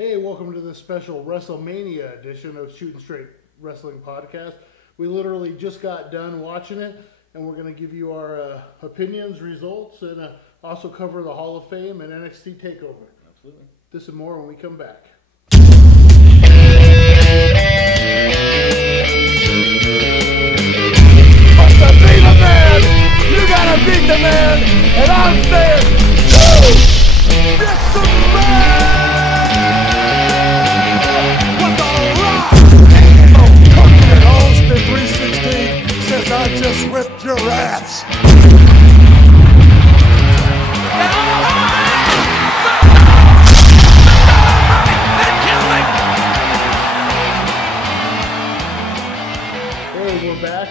Hey, welcome to this special WrestleMania edition of Shooting Straight Wrestling Podcast. We literally just got done watching it, and we're going to give you our opinions, results, and also cover the Hall of Fame and NXT Takeover. Absolutely. This and more when we come back. But to be the man, you gotta beat the man, and I'm saying, woo! This the man! With the rock! And Austin 316 says I just whipped your ass. Hey, we're back.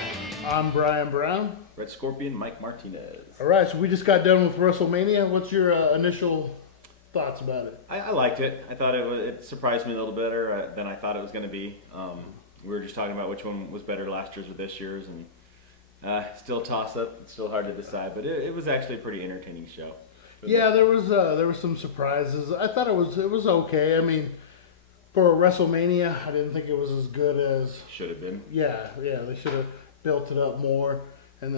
I'm Brian Brown. Red Scorpion, Mike Martinez. All right, so we just got done with WrestleMania. What's your initial thoughts about it? I liked it. I thought it surprised me a little better than I thought it was going to be. We were just talking about which one was better last year's or this year's, and still toss up. It's still hard to decide, but it was actually a pretty entertaining show. Yeah, there was some surprises. I thought it was okay. I mean, for a WrestleMania, I didn't think it was as good as Should have been. Yeah, they should have built it up more. And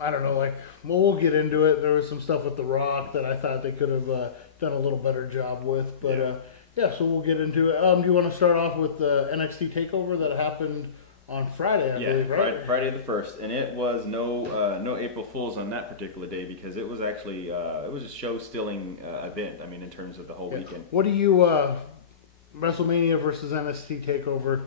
I don't know, we'll get into it. There was some stuff with The Rock that I thought they could have done a little better job with. But so we'll get into it. Do you want to start off with the NXT Takeover that happened on Friday? I believe, right? Friday the 1st, and it was no April Fools on that particular day because it was actually it was a show-stealing event. I mean, in terms of the whole weekend. What do you WrestleMania versus NXT Takeover?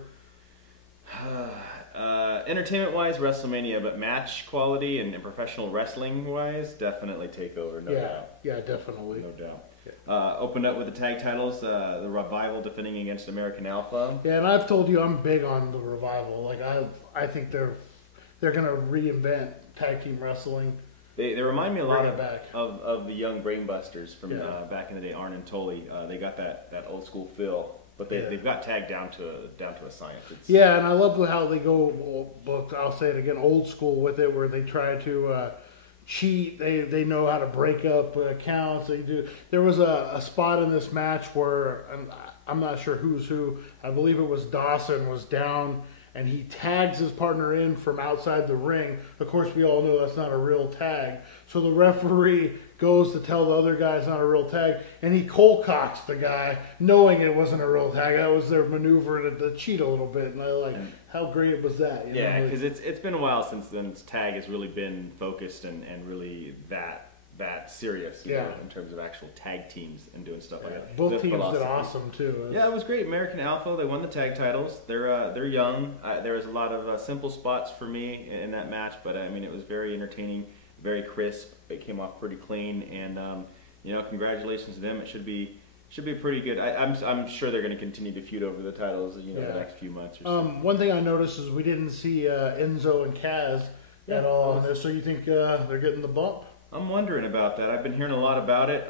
Entertainment-wise, WrestleMania, but match quality and professional wrestling-wise, definitely Takeover, no doubt. Yeah, definitely. No doubt. Opened up with the tag titles, the Revival defending against American Alpha. Yeah, and I've told you I'm big on the Revival. I think they're going to reinvent tag team wrestling. They remind me a lot back. of the young Brainbusters from back in the day, Arn and Tully. They got that old school feel. But they've got tag down to a science. Yeah, and I love how they go. I'll say it again, old school with it, where they try to cheat. They know how to break up accounts. They do. There was a spot in this match where I'm not sure who's who. I believe it was Dawson was down, and he tags his partner in from outside the ring. Of course, we all know that's not a real tag. So the referee goes to tell the other guy it's not a real tag, and he cold cocks the guy, knowing it wasn't a real tag. That was their maneuver to cheat a little bit, and how great was that? Yeah, because it's been a while since then tag has really been focused and really that serious, you know, in terms of actual tag teams and doing stuff like that. Both teams did awesome too. Yeah, it was great. American Alpha, they won the tag titles. They're young. There was a lot of simple spots for me in that match, but I mean it was very entertaining, very crisp. It came off pretty clean, and congratulations to them. It should be pretty good. I'm sure they're going to continue to feud over the titles, the next few months or so. One thing I noticed is we didn't see Enzo and Kaz at all on this. So you think they're getting the bump? I'm wondering about that. I've been hearing a lot about it.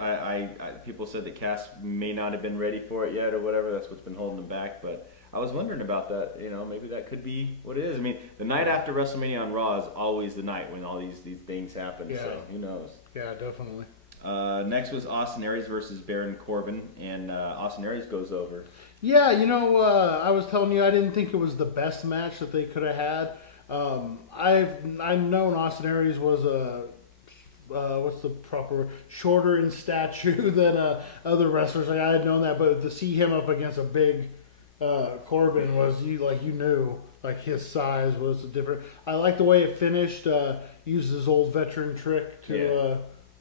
People said that Cass may not have been ready for it yet or whatever. That's what's been holding them back. But I was wondering about that. Maybe that could be what it is. I mean, the night after WrestleMania on Raw is always the night when all these things happen. Yeah. So who knows? Yeah, definitely. Next was Austin Aries versus Baron Corbin, and Austin Aries goes over. Yeah, I was telling you I didn't think it was the best match that they could have had. I've known Austin Aries was what's the proper word? Shorter in stature than other wrestlers. I had known that, but to see him up against a big Corbin was you knew his size was different. I like the way it finished. Used his old veteran trick to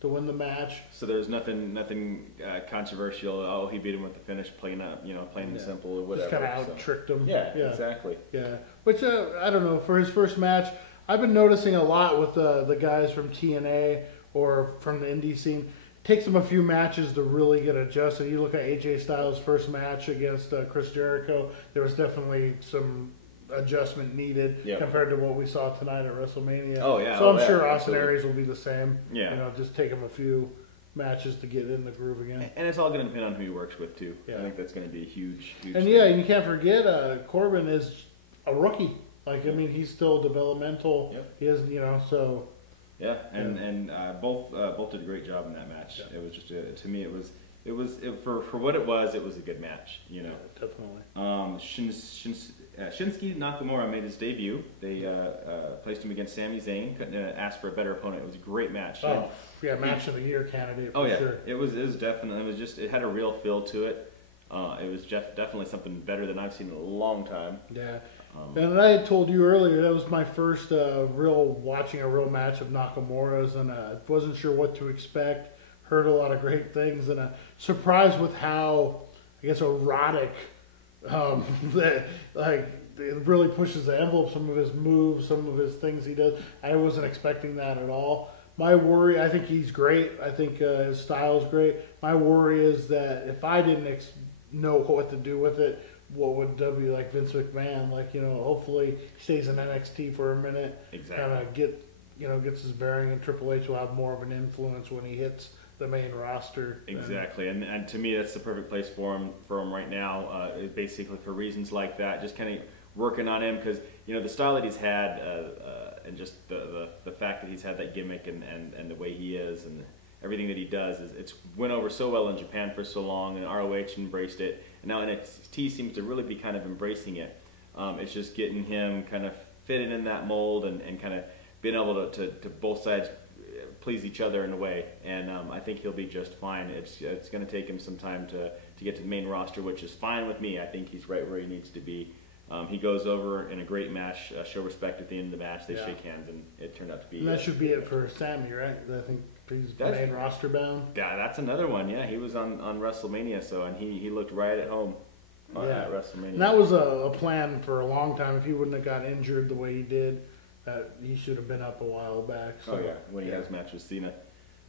win the match. So there's nothing controversial. Oh, he beat him with the finish, plain and simple or whatever. Just kind of out-tricked him. Yeah, exactly. Yeah, which I don't know, for his first match, I've been noticing a lot with the guys from TNA or from the indie scene. It takes them a few matches to really get adjusted. You look at AJ Styles' first match against Chris Jericho, there was definitely some adjustment needed compared to what we saw tonight at WrestleMania. Oh, yeah. So I'm sure Austin Aries will be the same. Yeah. Just take him a few matches to get in the groove again. And it's all going to depend on who he works with, too. Yeah. I think that's going to be a huge and thing. and you can't forget Corbin is a rookie. He's still developmental. Yep. He is, both did a great job in that match. Yeah. It was just to me, it For what it was a good match. You know, Yeah, definitely. Shinsuke Nakamura made his debut. They placed him against Sami Zayn. Couldn't ask for a better opponent. It was a great match. Oh, yeah, match of the year candidate. Oh for yeah, sure. it was definitely. It had a real feel to it. It was definitely something better than I've seen in a long time. Yeah. And I had told you earlier that was my first watching a real match of Nakamura's, and I wasn't sure what to expect. Heard a lot of great things, and surprised with how, I guess, erotic that it really pushes the envelope. Some of his moves, some of his things he does. I wasn't expecting that at all. My worry, I think he's great. I think his style's great. My worry is that if I didn't know what to do with it, what would like Vince McMahon, hopefully he stays in NXT for a minute, Exactly. kind of gets his bearing, and Triple H will have more of an influence when he hits the main roster. Exactly, and to me that's the perfect place for him right now. Basically for reasons like that, just kind of working on him because the style that he's had, and just the fact that he's had that gimmick and the way he is and everything that he does it's went over so well in Japan for so long, and ROH embraced it, and now NXT seems to really be kind of embracing it. It's just getting him kind of fitted in that mold and kind of being able to both sides please each other in a way, and I think he'll be just fine. It's going to take him some time to get to the main roster, which is fine with me. I think he's right where he needs to be. He goes over in a great match, show respect at the end of the match. They shake hands, and it turned out to be. And that should be it for Sammy, right? I think he's main roster bound. Yeah, that's another one. Yeah, he was on WrestleMania, and he looked right at home at WrestleMania. And that was a plan for a long time. If he wouldn't have got injured the way he did, he should have been up a while back. So, when he has match with Cena.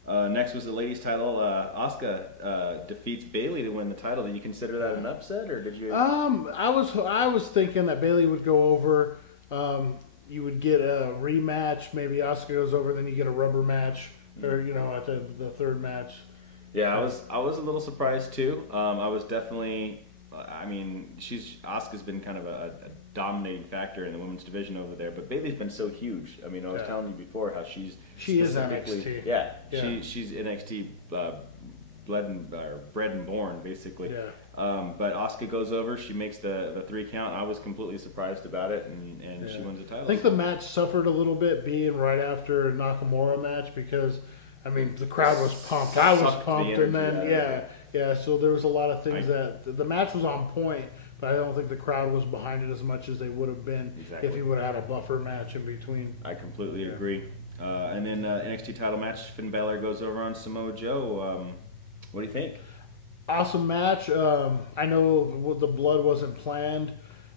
Next was the ladies' title. Asuka defeats Bayley to win the title. Did you consider that an upset, or did you? I was thinking that Bayley would go over. You would get a rematch. Maybe Asuka goes over, then you get a rubber match, or at the third match. Yeah, I was a little surprised too. I was definitely. I mean, Asuka's been kind of a dominating factor in the women's division over there, but Bayley's been so huge. I mean, I was telling you before how she is NXT. Yeah. She's NXT bred and born basically. Yeah. But Asuka goes over. She makes the 3 count. I was completely surprised about it, and she wins the title. I think the match suffered a little bit being right after a Nakamura match because, I mean, the crowd was pumped. I was pumped, and then so there was a lot of things that the match was on point. But I don't think the crowd was behind it as much as they would have been if you would have had a buffer match in between. I completely agree. And then NXT title match, Finn Balor goes over on Samoa Joe. What do you think? Awesome match. I know the blood wasn't planned.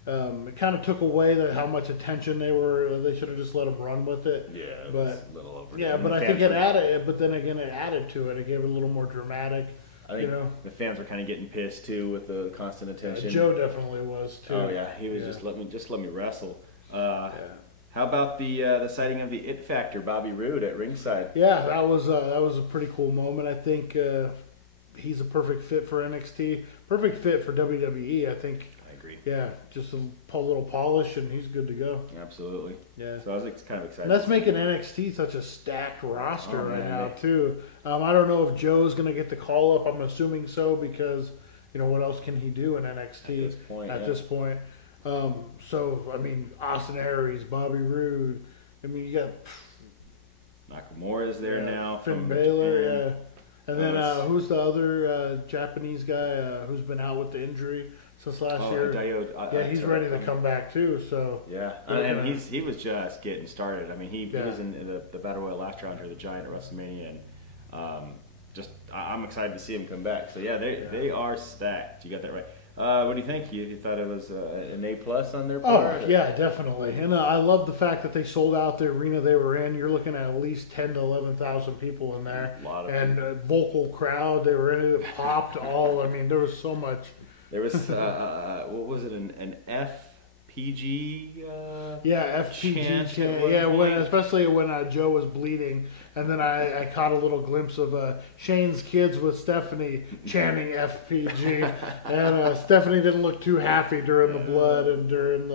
It kind of took away how much attention they should have just let them run with it. Yeah, it but was a little over. Yeah, but I think it added. But then again, it added to it. It gave it a little more dramatic. I think the fans were kind of getting pissed too with the constant attention. Joe definitely was too. Oh yeah, he was just let me wrestle. How about the sighting of the It Factor, Bobby Roode at ringside? Yeah, that was a pretty cool moment. I think he's a perfect fit for NXT, perfect fit for WWE. I think. I agree. Yeah, just a little polish and he's good to go. Absolutely. Yeah. So I was kind of excited. And that's making NXT such a stacked roster now too. I don't know if Joe's going to get the call up. I'm assuming so because what else can he do in NXT at this point? So I mean, Austin Aries, Bobby Roode. I mean, you got Nakamura is there now. Finn Balor, and then who's the other Japanese guy who's been out with the injury since last year? He's ready to come back too. So and he was just getting started. I mean, he was in the Battle Royal last round or the Giant at WrestleMania, and I'm excited to see him come back. So they are stacked. You got that right. What do you think? You thought it was an A+ on their part? Oh, yeah, definitely. And I love the fact that they sold out the arena they were in. You're looking at least 10 to 11,000 people in there. A lot of and vocal crowd. They were in it. It popped all. I mean, there was so much. There was, what was it, an FPG FPG chant. Yeah, especially when Joe was bleeding. And then I caught a little glimpse of Shane's kids with Stephanie chanting FPG. And Stephanie didn't look too happy during the blood and during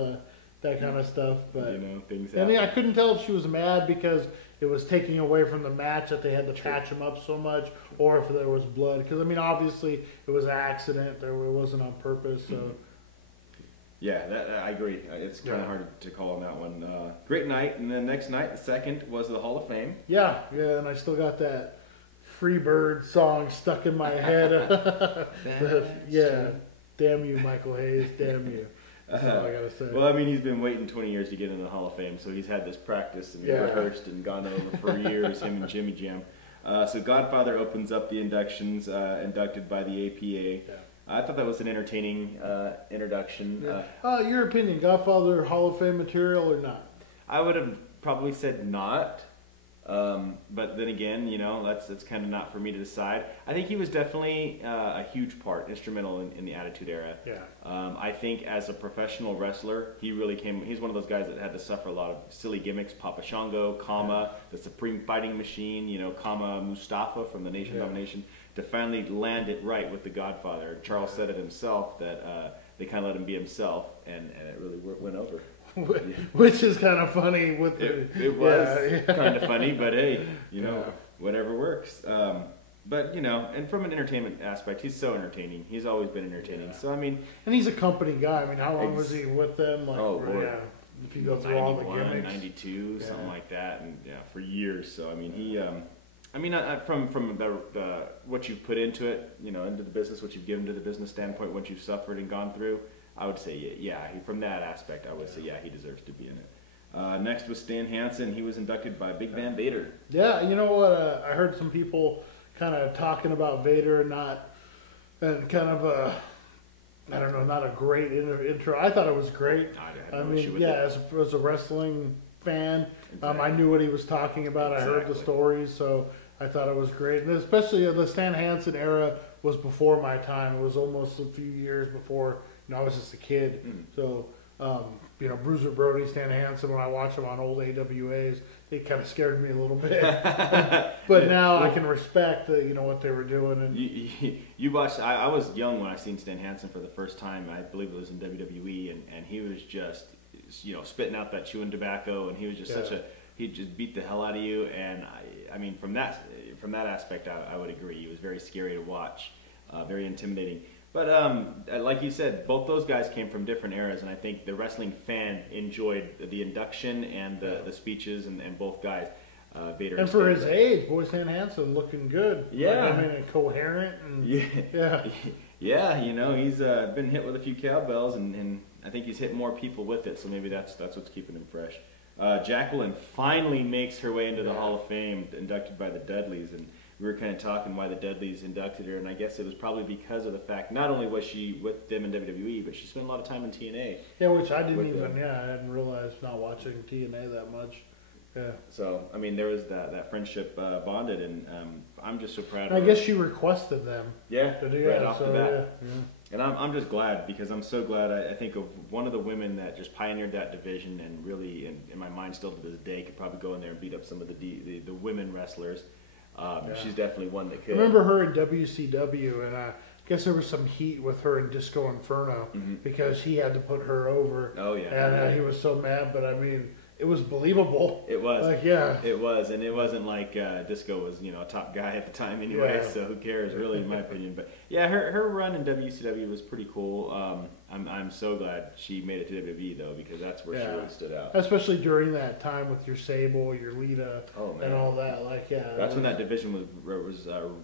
that kind of stuff. But things and happen. I couldn't tell if she was mad because it was taking away from the match that they had to patch him up so much, or if there was blood. Because I mean, obviously it was an accident; it wasn't on purpose. So. Yeah, I agree. It's kind of hard to call on that one. Great night, and then next night, the second, was the Hall of Fame. Yeah, and I still got that Freebird song stuck in my head. Yeah, damn you, Michael Hayes, damn you. That's all I gotta say. Well, I mean, he's been waiting 20 years to get into the Hall of Fame, so he's had this practice and rehearsed and gone over for years, him and Jimmy Jam. So Godfather opens up the inductions, inducted by the APA. Yeah. I thought that was an entertaining introduction. Your opinion, Godfather Hall of Fame material or not? I would have probably said not. But then again, that's kind of not for me to decide. I think he was definitely a huge part, instrumental in the Attitude Era. Yeah. I think as a professional wrestler, he really came. He's one of those guys that had to suffer a lot of silly gimmicks. Papa Shango, Kama, the Supreme Fighting Machine, Kama Mustafa from the Nation Domination, to finally land it right with the Godfather. Charles said it himself that they kind of let him be himself, and it really went over. Which is kind of funny. It was kind of funny, but hey, whatever works. But and from an entertainment aspect, he's so entertaining. He's always been entertaining. Yeah. So I mean, and he's a company guy. I mean, how long was he with them? Like, if you go through all the gimmicks, 92, something like that, and for years. So I mean, he. From the what you've put into it, into the business, what you've given to the business standpoint, what you've suffered and gone through, I would say, from that aspect, I would say, he deserves to be in it. Next was Stan Hansen. He was inducted by Big Van Vader. Yeah, you know what? I heard some people kind of talking about Vader and kind of I don't know, not a great intro. I thought it was great. I mean, as a wrestling fan, exactly. I knew what he was talking about. Exactly. I heard the stories, so I thought it was great. And especially the Stan Hansen era was before my time. It was almost a few years before. I was just a kid. So, Bruiser Brody, Stan Hansen, when I watched them on old AWAs, it kind of scared me a little bit. But now I can respect, what they were doing. And you watched. I was young when I seen Stan Hansen for the first time. I believe it was in WWE, and he was just, spitting out that chewing tobacco, and he was just he just beat the hell out of you. And I mean, from that aspect, I would agree. He was very scary to watch, very intimidating. But like you said, both those guys came from different eras, and I think the wrestling fan enjoyed the induction and the speeches, and both guys. Vader and for his age, boy, Stan Hansen looking good. Yeah, I mean, coherent. And, he's been hit with a few cowbells, and I think he's hit more people with it. So maybe that's what's keeping him fresh. Jacqueline finally makes her way into the Hall of Fame, inducted by the Dudleys, and we were kind of talking why the Dudleys inducted her, and I guess it was probably because of the fact not only was she with them in WWE, but she spent a lot of time in TNA. Yeah, which I didn't even. I hadn't realized not watching TNA that much. Yeah. So I mean, there was that friendship bonded, and I'm just so proud. I guess she requested them. Yeah, right off the bat. Yeah. And I'm just glad, because I'm so glad. I think of one of the women that just pioneered that division, and really, in my mind, still to this day, could probably go in there and beat up some of the women wrestlers. She's definitely one that could. I remember her in WCW, and I guess there was some heat with her in Disco Inferno because he had to put her over. Oh yeah, and he was so mad. But I mean, it was believable. It was. It was, and it wasn't like Disco was a top guy at the time anyway. So who cares, really, in my opinion. But yeah, her run in WCW was pretty cool. I'm so glad she made it to WWE though, because that's where she really stood out. Especially during that time with your Sable, your Lita, and all that. That's when that division was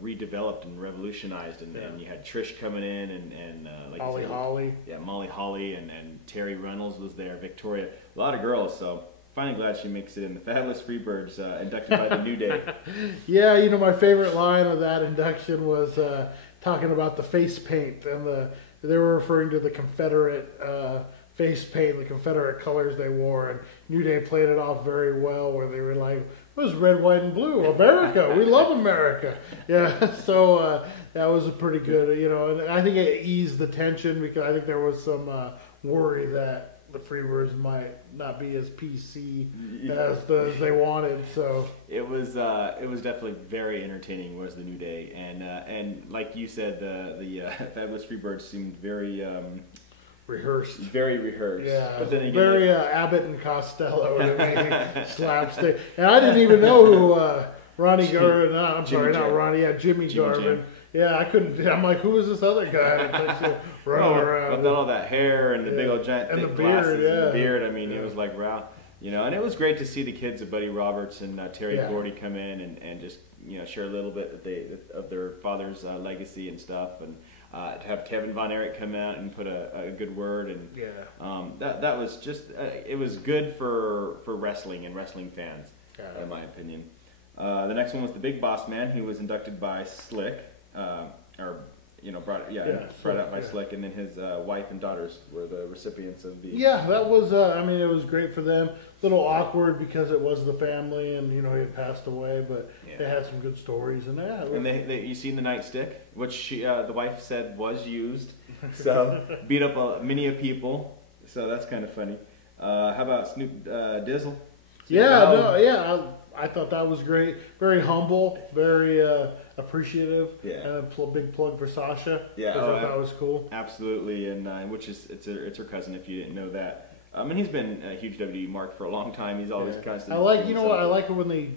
redeveloped and revolutionized, and you had Trish coming in, and like Molly Holly. Yeah, Molly Holly, and Terry Reynolds was there. Victoria, a lot of girls. So. Finally glad she makes it in. The Fabulous Freebirds inducted by the New Day. Yeah, my favorite line of that induction was talking about the face paint, and they were referring to the Confederate face paint, the Confederate colors they wore, and New Day played it off very well, where they were like, "It was red, white, and blue, America. We love America." Yeah, so that was a pretty good, and I think it eased the tension, because I think there was some worry that the Freebirds might not be as PC as they wanted. So it was definitely very entertaining. Was the New Day, and like you said, the Fabulous Freebirds seemed very rehearsed. Very rehearsed. Yeah, but then again, very Abbott and Costello to me, slapstick. And I didn't even know who Ronnie Garvin. I'm sorry, not Ronnie. Yeah, Jimmy Garvin. Jim. Yeah, I couldn't. I'm like, who is this other guy that's running around? With all that hair and the big old giant and thick the beard, glasses and the beard. I mean, Yeah. it was like, wow. You know, and it was great to see the kids of Buddy Roberts and Terry Yeah. Gordy come in and just, you know, share a little bit of their father's legacy and stuff, and to have Kevin Von Erich come out and put a good word, and that was just it was good for wrestling and wrestling fans, in my opinion. The next one was the Big Boss Man, who was inducted by Slick, brought out by Slick, and then his wife and daughters were the recipients of the. Yeah, that was. I mean, it was great for them. A little awkward because it was the family, and he had passed away, but they had some good stories, and And they you seen the nightstick, which the wife said was used, so beat up many of people. So that's kind of funny. How about Snoop Dizzle? I thought that was great. Very humble, very appreciative. Yeah. And a big plug for Sasha. Yeah, I thought that was cool. Absolutely, and which is it's her cousin if you didn't know that. And he's been a huge WWE mark for a long time. He's always constantly. I like I like it when they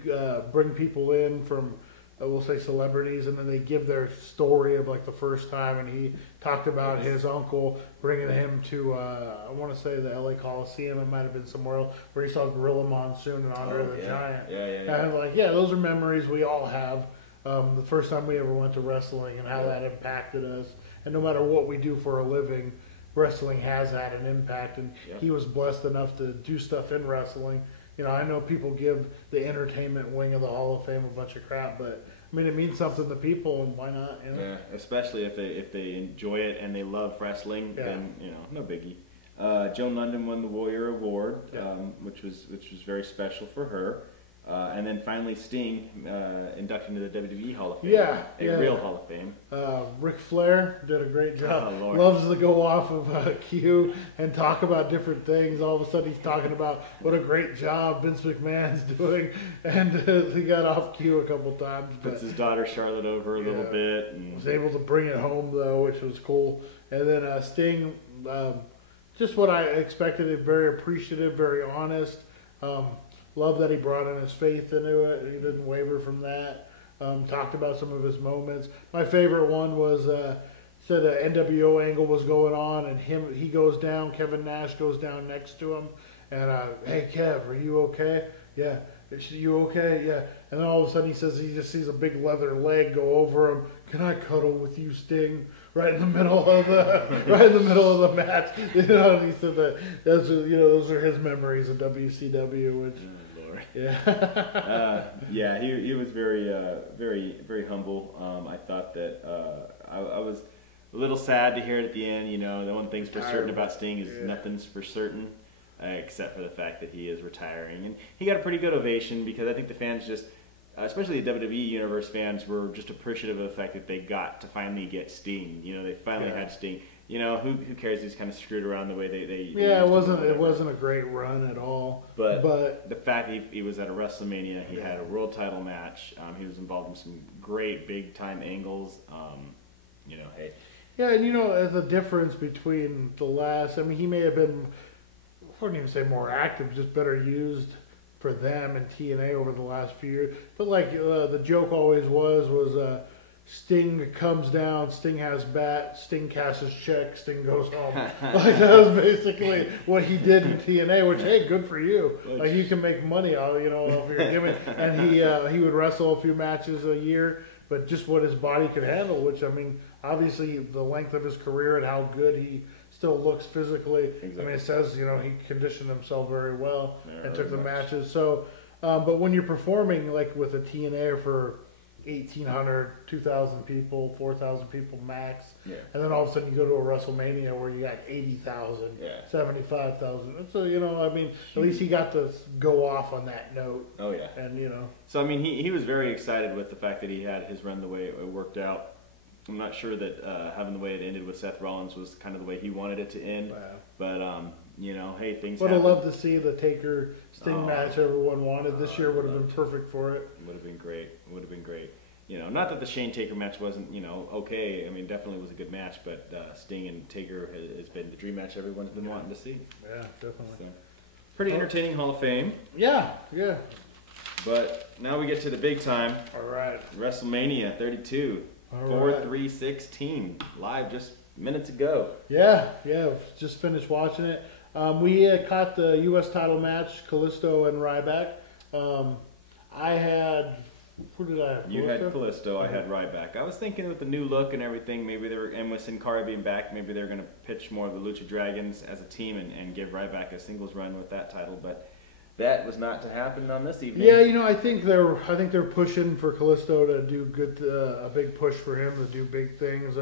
bring people in from. We'll say celebrities, and then they give their story of like the first time, and he talked about his uncle bringing him to, I want to say the LA Coliseum, it might have been somewhere else, where he saw Gorilla Monsoon and Andre the Giant. Yeah. And I'm like, those are memories we all have. The first time we ever went to wrestling and how that impacted us. And no matter what we do for a living, wrestling has had an impact, and he was blessed enough to do stuff in wrestling. I know people give the entertainment wing of the Hall of Fame a bunch of crap, but I mean, it means something to people, and why not? Yeah, especially if they enjoy it and they love wrestling, then no biggie. Joan London won the Warrior Award, which was very special for her. And then finally Sting inducted into the WWE Hall of Fame. A real Hall of Fame. Ric Flair did a great job. Oh, Lord. Loves to go off of Q and talk about different things. All of a sudden he's talking about what a great job Vince McMahon's doing. And he got off Q a couple times. Puts his daughter Charlotte over a little bit. And was able to bring it home, though, which was cool. And then Sting, just what I expected, very appreciative, very honest. Love that he brought in his faith into it. He didn't waver from that. Talked about some of his moments. My favorite one was said an NWO angle was going on, and he goes down. Kevin Nash goes down next to him, and hey Kev, are you okay? Yeah. Is you okay? Yeah. And then all of a sudden he says he just sees a big leather leg go over him. Can I cuddle with you, Sting? Right in the middle of the match. And he said that those are his memories of WCW, which. He was very, very humble. I thought that I was a little sad to hear it at the end. The one thing's for certain about Sting is nothing's for certain, except for the fact that he is retiring. And he got a pretty good ovation because I think the fans just, especially the WWE Universe fans, were just appreciative of the fact that they got to finally get Sting. They finally had Sting. Who cares? He's kind of screwed around the way they it wasn't a great run at all. But the fact he was at a WrestleMania, he had a world title match. He was involved in some great big time angles. Hey. Yeah, and the difference between the last. I mean, he may have been, I wouldn't even say more active, just better used for them and TNA over the last few years. But the joke always was. Sting comes down, Sting has bat, Sting casts his check, Sting goes home. That was basically what he did in TNA, which, hey, good for you. You can make money off your gimmick. And he would wrestle a few matches a year, but just what his body could handle, which, I mean, obviously the length of his career and how good he still looks physically. Exactly. I mean, it says, he conditioned himself very well and took the matches. So, but when you're performing like with a TNA for 1,800, 2,000 people, 4,000 people max. Yeah. And then all of a sudden you go to a WrestleMania where you got 80,000, 75,000. So, I mean, at least he got to go off on that note. Oh, yeah. And, So, I mean, he was very excited with the fact that he had his run the way it worked out. I'm not sure that having the way it ended with Seth Rollins was kind of the way he wanted it to end. Wow. But, hey, things happen. Would have loved to see the Taker Sting match everyone wanted. This year would have been perfect for it. Would have been great. not that the Shane Taker match wasn't, okay. I mean, definitely was a good match, but Sting and Taker has been the dream match everyone's been wanting to see. Yeah, definitely. So, pretty entertaining Hall of Fame. Yeah. But now we get to the big time. All right. WrestleMania 32. All 4/3/16. Live just minutes ago. Yeah. Just finished watching it. We caught the U.S. title match, Kalisto and Ryback. I had... Who did I have? You had Kalisto, I had Ryback. I was thinking with the new look and everything, maybe and with Sin Cara being back, maybe they're going to pitch more of the Lucha Dragons as a team and give Ryback a singles run with that title, but that was not to happen on this evening. Yeah, I think they're pushing for Kalisto to do a big push for him to do big things.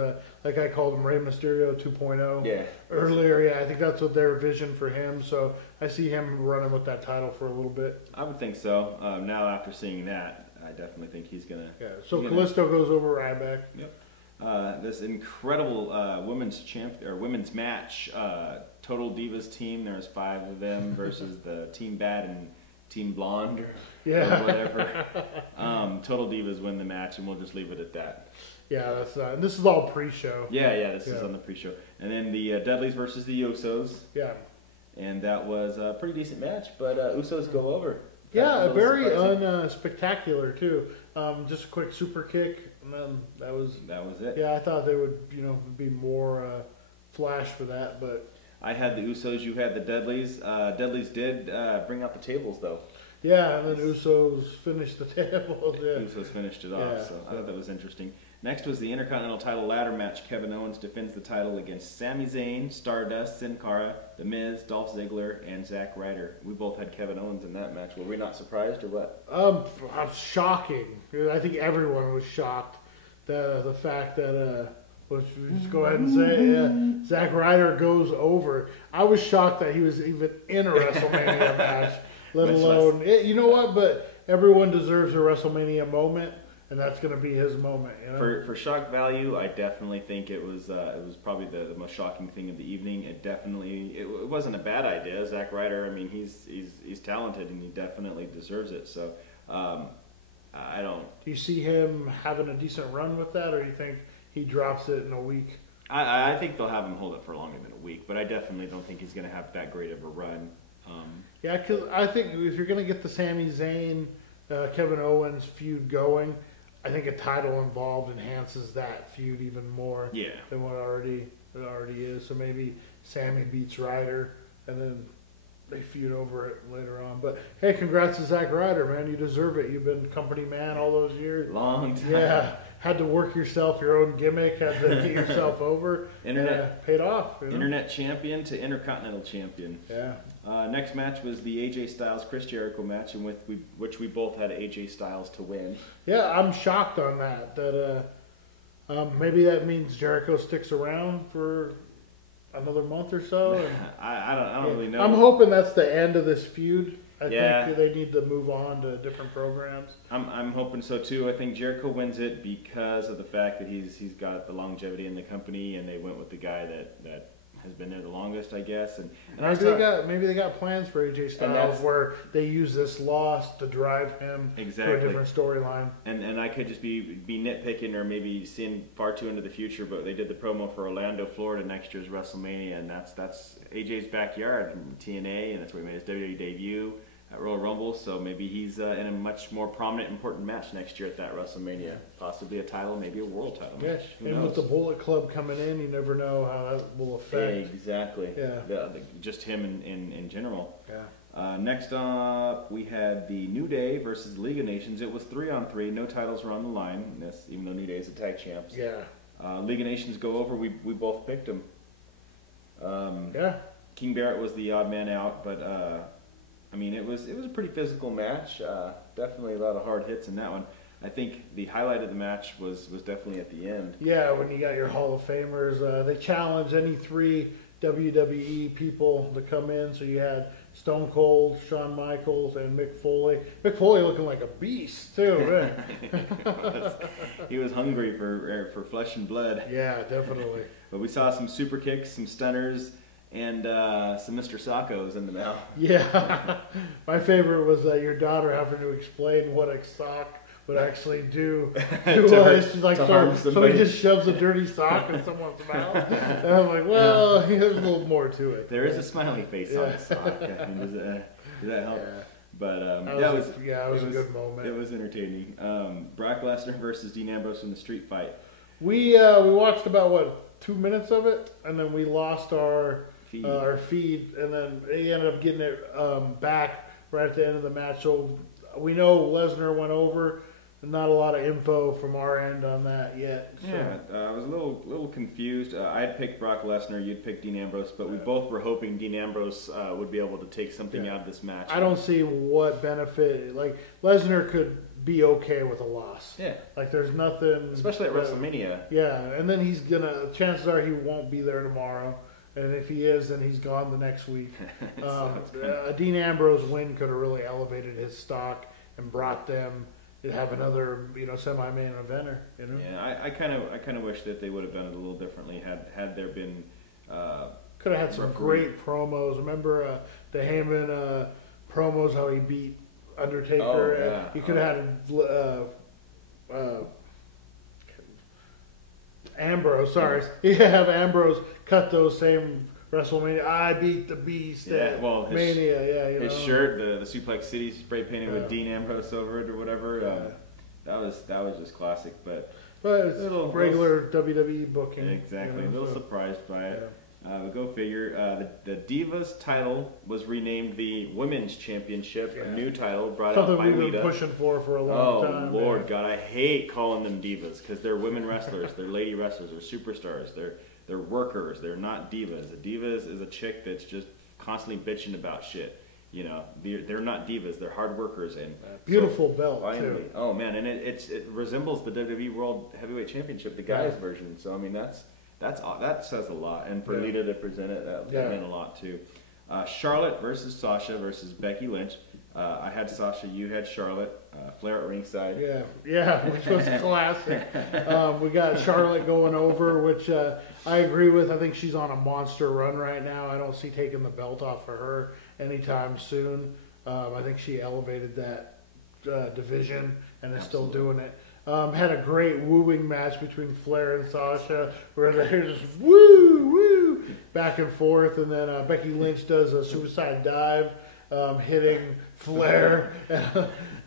Like I called him Rey Mysterio 2.0 earlier. Yeah, I think that's what their vision for him. So I see him running with that title for a little bit. I would think so. Now after seeing that, I definitely think he's gonna. Yeah. So Kalisto goes over Ryback. Yep. This incredible women's match. Total Divas team. There's 5 of them versus the Team Bad and Team Blonde or whatever. Total Divas win the match, and we'll just leave it at that. Yeah, that's and this is all pre-show. This is on the pre-show, and then the Dudleys versus the Usos. Yeah. And that was a pretty decent match, but Usos go over. Yeah, very unspectacular too. Just a quick super kick, and then that was it. Yeah, I thought they would be more flash for that, but I had the Usos, you had the Dudleys. Dudleys did bring out the tables though. Yeah, and then Usos finished the tables. Yeah. Usos finished it off, so I thought that was interesting. Next was the Intercontinental title ladder match. Kevin Owens defends the title against Sami Zayn, Stardust, Sin Cara, The Miz, Dolph Ziggler, and Zack Ryder. We both had Kevin Owens in that match. Were we not surprised or what? Shocking. I think everyone was shocked. The fact that, let's just go ahead and say it, Zack Ryder goes over. I was shocked that he was even in a WrestleMania match, let alone, you know what, but everyone deserves a WrestleMania moment. And that's going to be his moment. For shock value, I definitely think it was probably the most shocking thing of the evening. It wasn't a bad idea. Zack Ryder, I mean, he's talented and he definitely deserves it. So I don't. Do you see him having a decent run with that, or do you think he drops it in a week? I think they'll have him hold it for longer than a week, but I definitely don't think he's going to have that great of a run. Yeah, because I think if you're going to get the Sami Zayn, Kevin Owens feud going, I think a title involved enhances that feud even more than what it already is. So maybe Sammy beats Ryder, and then they feud over it later on. But hey, congrats to Zack Ryder, man. You deserve it. You've been company man all those years. Long time. Yeah. Had to work yourself, your own gimmick. Had to get yourself over. Internet paid off. Internet champion to Intercontinental champion. Yeah. Next match was the AJ Styles Chris Jericho match, in which we both had AJ Styles to win. Yeah, I'm shocked on that. That maybe that means Jericho sticks around for another month or so. And, I don't really know. I'm hoping that's the end of this feud. I think they need to move on to different programs. I'm hoping so too. I think Jericho wins it because of the fact that he's got the longevity in the company, and they went with the guy that has been there the longest, I guess. And maybe they got plans for AJ Styles where they use this loss to drive him to a different storyline. And I could just be nitpicking or maybe seeing far too into the future, but they did the promo for Orlando, Florida next year's WrestleMania, and that's AJ's backyard, TNA, and that's where he made his WWE debut at Royal Rumble. So maybe he's in a much more prominent, important match next year at that WrestleMania. Possibly a title, maybe a world title match. And with the Bullet Club coming in, you never know how that will affect. Exactly. Yeah. Just him in general. Yeah. Next up, we had the New Day versus League of Nations. It was 3-on-3. No titles were on the line, even though New Day is the tag champs. Yeah. League of Nations go over. We both picked them. King Barrett was the odd man out, but I mean, it was a pretty physical match. Definitely a lot of hard hits in that one. I think the highlight of the match was definitely at the end. Yeah, when you got your Hall of Famers, they challenged any 3 WWE people to come in. So you had Stone Cold, Shawn Michaels, and Mick Foley. Mick Foley looking like a beast too. He was hungry for flesh and blood. Yeah, definitely. But we saw some super kicks, some stunners, and some Mr. Sockos in the mouth. Yeah. My favorite was your daughter having to explain what a sock would actually do hurt- like to harm so he somebody. just shoves a dirty sock in someone's mouth. And I'm like, well, there's a little more to it. There is a smiley face on the sock. I mean, does that help? Yeah. But That was a good moment. It was entertaining. Brock Lesnar versus Dean Ambrose in the street fight. We watched about 2 minutes of it, and then we lost our feed, and then he ended up getting it back right at the end of the match. So we know Lesnar went over. Not a lot of info from our end on that yet. So. Yeah, I was a little confused. I had picked Brock Lesnar, you'd picked Dean Ambrose, but we both were hoping Dean Ambrose would be able to take something out of this match. I don't see what benefit. Like, Lesnar could be okay with a loss. Yeah. Like, there's nothing. Especially at WrestleMania. Yeah, and then chances are he won't be there tomorrow. And if he is, then he's gone the next week. A Dean Ambrose win could have really elevated his stock and brought them to have another, semi-main eventer. Yeah, I kind of wish that they would have done it a little differently. Had there been could have had some great promos. Remember the Heyman promos how he beat Undertaker. Oh, yeah. You could have had Ambrose. Sorry, you have Ambrose cut those same WrestleMania. I beat the Beast. At Mania. Yeah, his shirt, the Suplex City spray painted with Dean Ambrose over it or whatever. That was just classic. But it's regular WWE booking. Exactly. A little surprised by it. But go figure. The Divas title was renamed the Women's Championship, a new title brought out by Something we've Lita. been pushing for a long time. Oh, Lord God, I hate calling them divas because they're women wrestlers, they're lady wrestlers, they're superstars, they're workers, they're not divas. A diva is a chick that's just constantly bitching about shit. They're not divas, they're hard workers. And beautiful belt, too. Oh, man, and it resembles the WWE World Heavyweight Championship, the guys' version. So, I mean, that says a lot, and for Lita to present it, that meant a lot too. Charlotte versus Sasha versus Becky Lynch. I had Sasha, you had Charlotte. Flair at ringside. Yeah, which was classic. We got Charlotte going over, which I agree with. I think she's on a monster run right now. I don't see taking the belt off for her anytime soon. I think she elevated that division and is still doing it. Had a great wooing match between Flair and Sasha, where they're just woo back and forth, and then Becky Lynch does a suicide dive, hitting Flair,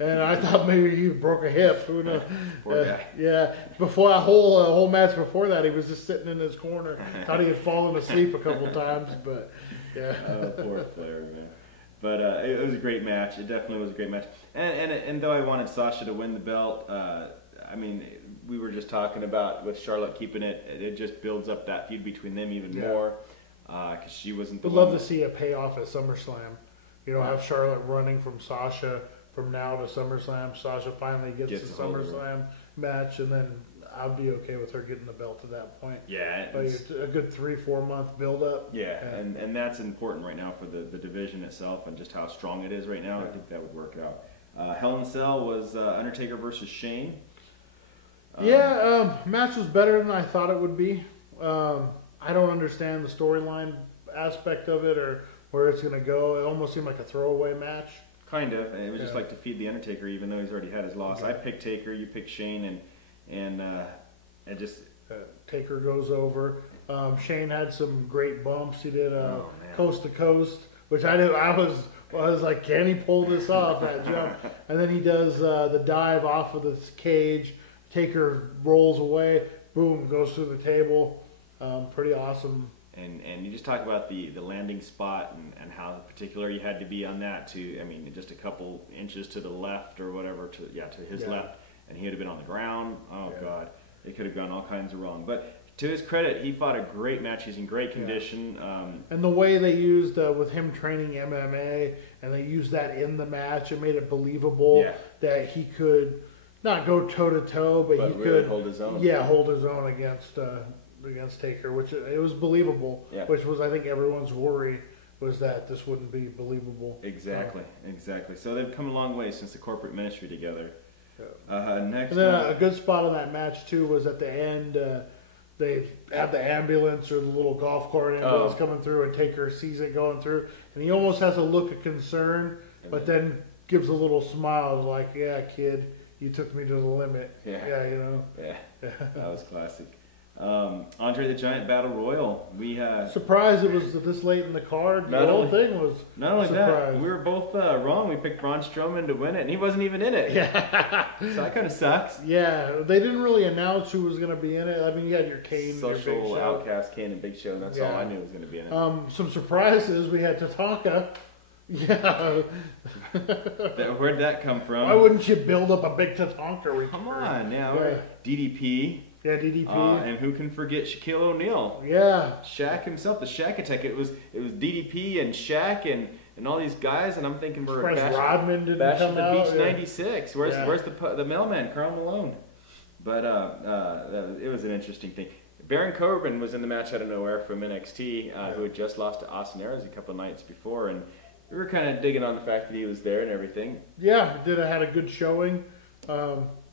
and I thought maybe he broke a hip. Who knows? Poor guy. Yeah, before a whole match before that, he was just sitting in his corner. Thought he had fallen asleep a couple times, but yeah. Oh, poor Flair, man. But it was a great match. It definitely was a great match. And though I wanted Sasha to win the belt, I mean, we were just talking about with Charlotte keeping it. It just builds up that feud between them even more because she wasn't the Would one. love to see a payoff at SummerSlam. Have Charlotte running from Sasha from now to SummerSlam. Sasha finally gets the SummerSlam match, and then I'd be okay with her getting the belt at that point. Yeah. Like a good 3-4 month build up. Yeah, and that's important right now for the division itself and just how strong it is right now. I think that would work out. Hell in a Cell was Undertaker versus Shane. Match was better than I thought it would be. I don't understand the storyline aspect of it or where it's going to go. It almost seemed like a throwaway match. Kind of. It was just like to feed the Undertaker, even though he's already had his loss. I picked Taker, you picked Shane, and it just... Taker goes over. Shane had some great bumps. He did coast to coast, which I was like, can he pull this off, that jump? And then he does the dive off of this cage. Taker rolls away, boom, goes through the table. Pretty awesome. And you just talk about the landing spot and how particular you had to be on that just a couple inches to the left or whatever, to his left, and he would have been on the ground. Oh, God. It could have gone all kinds of wrong. But to his credit, he fought a great match. He's in great condition. And the way they used, with him training MMA, and they used that in the match, it made it believable that he could not go toe-to-toe, but he really could hold his own. Yeah, hold his own against Taker, which it was believable, which was, I think, everyone's worry was that this wouldn't be believable. Exactly. So they've come a long way since the corporate ministry together. Next, and then a good spot on that match too was at the end. They have the ambulance or the little golf cart ambulance coming through, and Taker sees it going through, and he almost has a look of concern, but then gives a little smile, like, "Yeah, kid, you took me to the limit. Yeah. Yeah, you know. Yeah, that was classic. Andre the Giant Battle Royal. We surprised it was this late in the card. The whole thing was not only surprised. that, we were both wrong. We picked Braun Strowman to win it, and he wasn't even in it. Yeah, so that kind of sucks. Yeah, they didn't really announce who was going to be in it. I mean, you had your Kane, your Big Social Show. Outcast, Kane, and Big Show. And that's all I knew was going to be in it. Some surprises. We had Tatanka. Yeah. Where'd that come from? Why wouldn't you build up a big Tatanka return? Come on, now Yeah. DDP. Yeah, DDP. And who can forget Shaquille O'Neal? Yeah. Shaq himself, the Shaq attack. It was DDP and Shaq and all these guys, and I'm thinking we're Rodman didn't Bash come at the out. Beach Yeah. '96. Where's the mailman, Karl Malone? But it was an interesting thing. Baron Corbin was in the match out of nowhere from NXT, who had just lost to Austin Aries a couple of nights before, and we were kind of digging on the fact that he was there and everything. Yeah, had a good showing.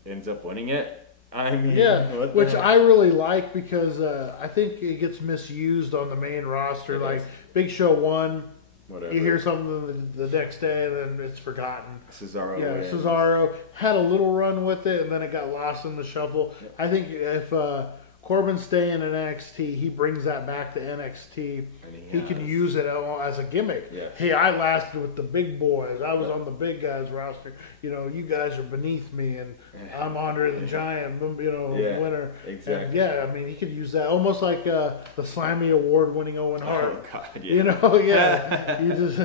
Ends up winning it. I mean, which I really like because I think it gets misused on the main roster. Like Big Show won, whatever. You hear something the next day, and then it's forgotten. Cesaro. Yeah, Cesaro had a little run with it, and then it got lost in the shuffle. Yep. I think if Corbin's staying in NXT, he brings that back to NXT. He can use it as a gimmick. Yes. Hey, I lasted with the big boys. I was on the big guys roster. You know, you guys are beneath me, and I'm Andre the Giant, winner. Exactly. And I mean, he could use that almost like the Slammy Award-winning Owen Hart. Oh, God, yeah. You know, you just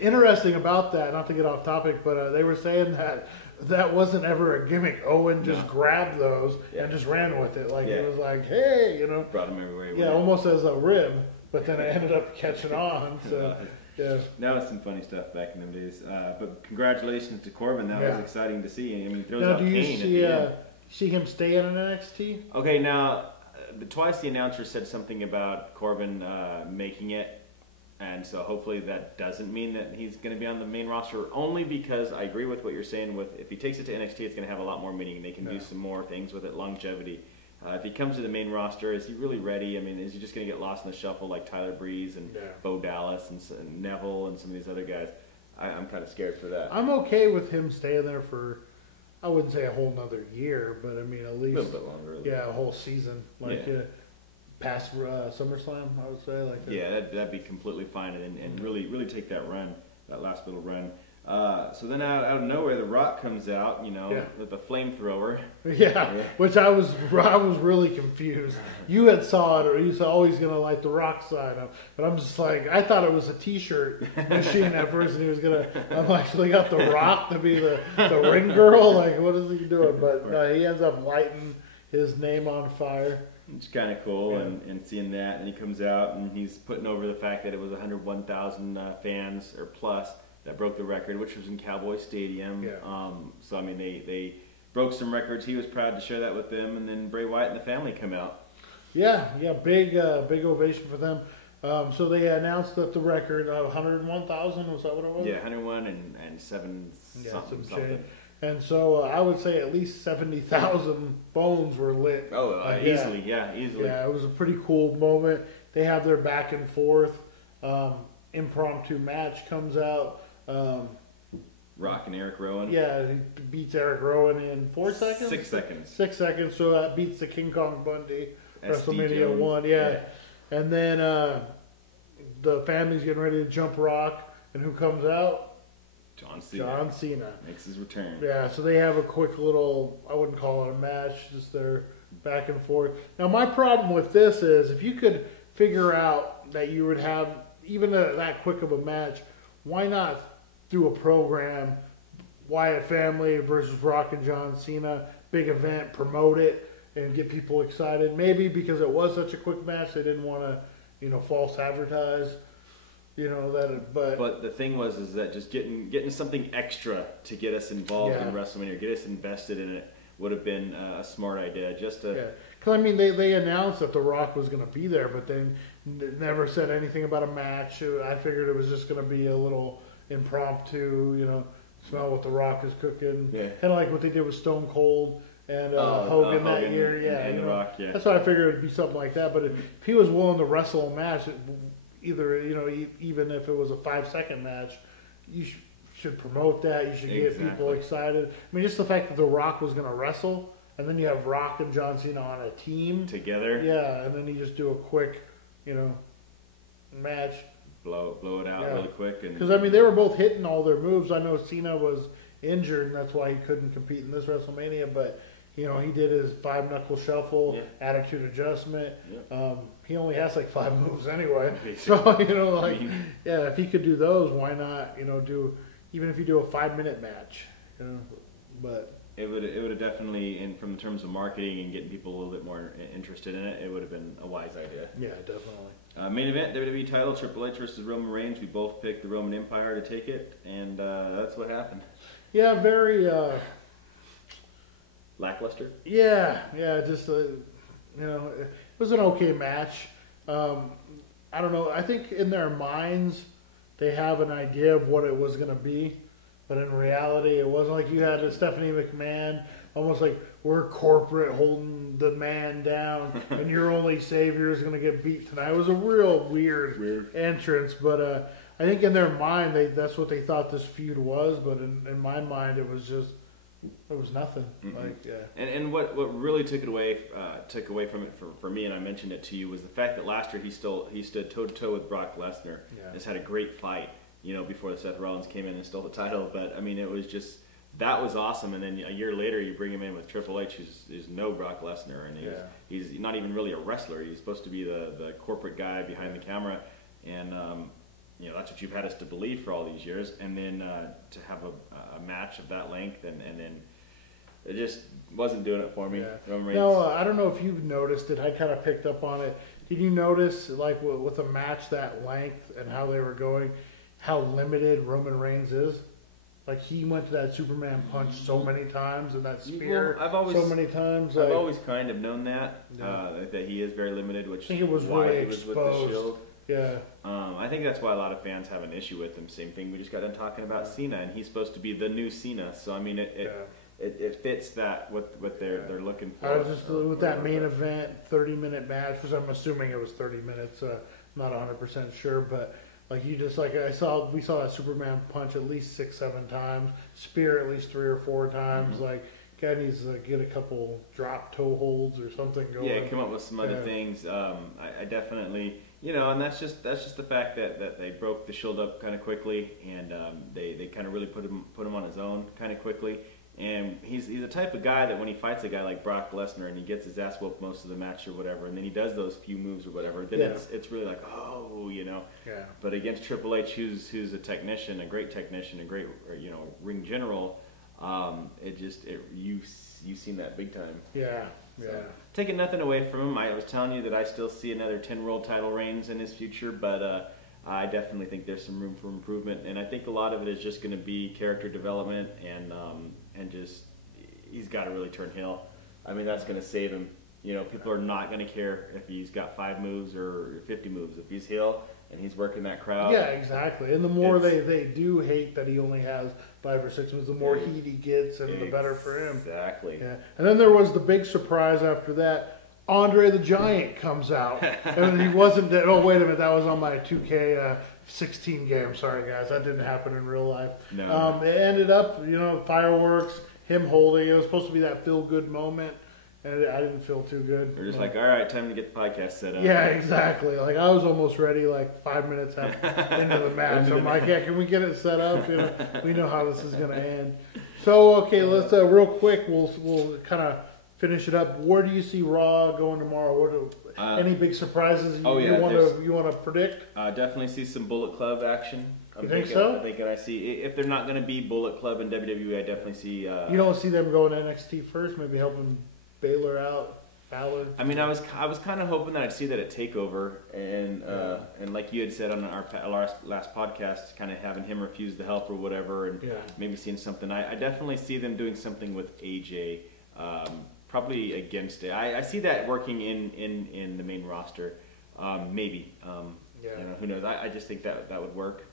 interesting about that. Not to get off topic, but they were saying that wasn't ever a gimmick. Owen just grabbed those and just ran with it. Like it was like, hey, you know, brought him everywhere. Yeah, almost as a rib. But then it ended up catching on. So, yeah. That was some funny stuff back in them days. But congratulations to Corbin. That was exciting to see. I mean, throws out Kane. Do you see him stay in NXT? Okay, now, twice the announcer said something about Corbin making it. And so hopefully that doesn't mean that he's going to be on the main roster. Only because I agree with what you're saying. If he takes it to NXT, it's going to have a lot more meaning. They can do some more things with it, longevity. If he comes to the main roster, is he really ready? I mean, is he just going to get lost in the shuffle like Tyler Breeze and Bo Dallas and Neville and some of these other guys? I'm kind of scared for that. I'm okay with him staying there for, I wouldn't say a whole nother year, but I mean at least a little bit longer. Yeah, a whole season, like past SummerSlam, I would say. Like that'd be completely fine, and really take that run, that last little run. So then out of nowhere, The Rock comes out, with a flamethrower. Yeah, which I was really confused. You had saw it, or you saw, he's going to light The Rock sign up. But I'm just like, I thought it was a T-shirt machine at first, and he was going to, I'm like, so they got The Rock to be the ring girl? Like, what is he doing? But no, he ends up lighting his name on fire. It's kind of cool, and seeing that, and he comes out, and he's putting over the fact that it was 101,000 fans or plus that broke the record, which was in Cowboy Stadium. Yeah. So I mean, they broke some records. He was proud to share that with them, and then Bray Wyatt and the family come out. Yeah, big ovation for them. So they announced that the record 101,000, was that what it was? Yeah, 101 and seven something. And so I would say at least 70,000 phones were lit. Oh, easily. Yeah, it was a pretty cool moment. They have their back and forth. Impromptu match comes out. Rock and Eric Rowan. Yeah, he beats Eric Rowan in 4 seconds? 6 seconds. 6 seconds, so that beats the King Kong Bundy. WrestleMania Jones. 1, yeah. And then the family's getting ready to jump Rock, and who comes out? John Cena. Makes his return. Yeah, so they have a quick little, I wouldn't call it a match, just their back and forth. Now, my problem with this is, if you could figure out that you would have even that quick of a match, why not do a program, Wyatt family versus Rock and John Cena, big event, promote it, and get people excited? Maybe because it was such a quick match, they didn't want to, false advertise, But the thing is that just getting something extra to get us involved in WrestleMania, get us invested in it, would have been a smart idea. Because, I mean, they announced that The Rock was going to be there, but they never said anything about a match. I figured it was just going to be a little impromptu, smell what The Rock is cooking. Yeah. Kind of like what they did with Stone Cold and Hogan that year. And The Rock, That's why I figured it would be something like that. But if he was willing to wrestle a match, either, even if it was a 5-second match, you should promote that. You should get people excited. I mean, just the fact that The Rock was going to wrestle, and then you have Rock and John Cena on a team together. Yeah, and then you just do a quick, match. Blow it out really quick. Because I mean, they were both hitting all their moves. I know Cena was injured, and that's why he couldn't compete in this WrestleMania. But he did his 5-knuckle shuffle, attitude adjustment. He only has like 5 moves anyway. So if he could do those, why not? Even if you do a 5-minute match, but. It would have definitely, from the terms of marketing and getting people a little bit more interested in it, it would have been a wise idea. Yeah, definitely. Main event, WWE title, Triple H versus Roman Reigns. We both picked the Roman Empire to take it, and that's what happened. Yeah, very lackluster. Yeah, just it was an okay match. I don't know. I think in their minds they have an idea of what it was going to be. But in reality, it wasn't like you had a Stephanie McMahon, almost like we're corporate holding the man down, and your only savior is going to get beat tonight. It was a real weird entrance, but I think in their mind, that's what they thought this feud was. But in my mind, it was nothing. Mm-hmm. And what really took away from it for me, and I mentioned it to you, was the fact that last year he stood toe to toe with Brock Lesnar. Yeah. Just had a great fight. Before Seth Rollins came in and stole the title. But, I mean, it was just, that was awesome. And then a year later, you bring him in with Triple H, who's no Brock Lesnar. And he's not even really a wrestler. He's supposed to be the corporate guy behind the camera. And, that's what you've had us to believe for all these years. And then to have a match of that length, and then it just wasn't doing it for me. Yeah. No, I don't know if you've noticed it. I kind of picked up on it. Did you notice, like, with a match that length and how they were going, how limited Roman Reigns is? Like, he went to that Superman punch so many times, and that spear so many times. I've always kind of known that he is very limited, which I think it was really exposed. With the Shield. Yeah. I think that's why a lot of fans have an issue with him. Same thing, we just got done talking about Cena, and he's supposed to be the new Cena. So, I mean, it fits that what they're looking for. I was just with that main event 30-minute match, which I'm assuming it was 30 minutes. I'm not 100% sure, but like we saw that Superman punch at least 6-7 times, spear at least 3 or 4 times. Mm-hmm. Like, guy needs to get a couple drop toe holds or something going. Yeah, come up with some other things. I definitely, and that's just the fact that they broke the Shield up kind of quickly, and they kind of really put him on his own kind of quickly. And he's the type of guy that when he fights a guy like Brock Lesnar and he gets his ass whooped most of the match or whatever, and then he does those few moves or whatever, then it's really like, Yeah. But against Triple H, who's a technician, a great technician, a great ring general, you've seen that big time. Yeah. So, taking nothing away from him, I was telling you that I still see another 10 world title reigns in his future, but I definitely think there's some room for improvement, and I think a lot of it is just going to be character development and just he's got to really turn heel. I mean, that's going to save him. People are not going to care if he's got 5 moves or 50 moves. If he's heel and he's working that crowd. Yeah, exactly. And the more they do hate that he only has 5 or 6 moves, the more heat he gets, and the better for him. Exactly. Yeah. And then there was the big surprise after that. Andre the Giant comes out, and he wasn't dead. Oh, wait a minute, that was on my 2K16 game. Sorry, guys, that didn't happen in real life. No. It ended up, fireworks, him holding. It was supposed to be that feel-good moment, and I didn't feel too good. We're just like, all right, time to get the podcast set up. Yeah, exactly. Like, I was almost ready, like 5 minutes into the match. I'm like, yeah, can we get it set up? We know how this is going to end. So, okay, let's real quick. We'll kind of finish it up. Where do you see Raw going tomorrow? Any big surprises you want to predict? Definitely see some Bullet Club action. You think so? I'm thinking I see, if they're not going to be Bullet Club in WWE, I definitely see. You don't see them going to NXT first, maybe helping Baylor out, Fowler? I mean, I was kind of hoping that I'd see that at Takeover, and like you had said on our last podcast, kind of having him refuse the help or whatever, and maybe seeing something. I definitely see them doing something with AJ. Probably against it. I see that working in the main roster. Maybe. Who knows? I just think that would work.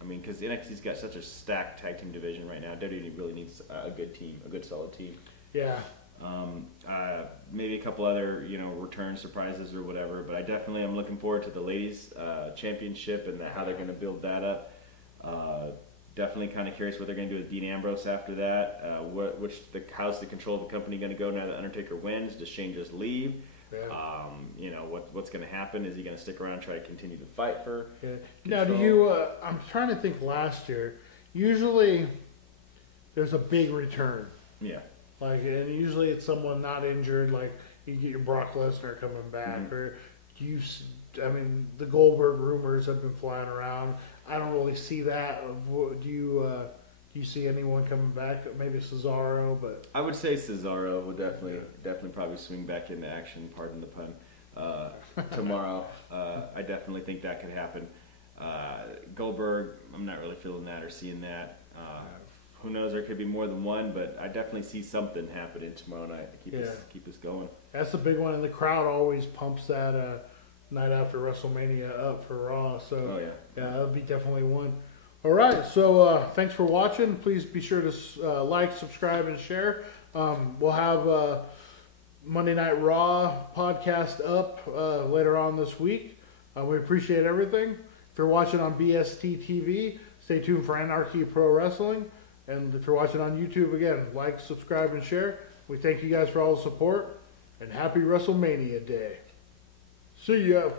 I mean, because NXT's got such a stacked tag team division right now. WWE really needs a good team, a good solid team. Yeah. Maybe a couple other return surprises or whatever. But I definitely am looking forward to the ladies championship and how they're going to build that up. Definitely kind of curious what they're going to do with Dean Ambrose after that. How's the control of the company going to go now that Undertaker wins? Does Shane just leave? Yeah. You know, what's going to happen? Is he going to stick around and try to continue to fight for Now, do you, I'm trying to think last year, usually there's a big return. Yeah. Like, and usually it's someone not injured, like you get your Brock Lesnar coming back, Mm-hmm. or I mean, the Goldberg rumors have been flying around. I don't really see that. Do you see anyone coming back? Maybe Cesaro, but I would say Cesaro will definitely probably swing back into action, pardon the pun, tomorrow. I definitely think that could happen. Goldberg, I'm not really feeling that or seeing that. Who knows? There could be more than one, but I definitely see something happening tomorrow night to keep us going. that's the big one, and the crowd always pumps that night after WrestleMania up for Raw. So that'll be definitely one. All right, so thanks for watching. Please be sure to like, subscribe, and share. We'll have Monday Night Raw podcast up later on this week. We appreciate everything. If you're watching on BST TV, stay tuned for Anarchy Pro Wrestling. And if you're watching on YouTube, again, like, subscribe, and share. We thank you guys for all the support, and happy WrestleMania Day. See ya.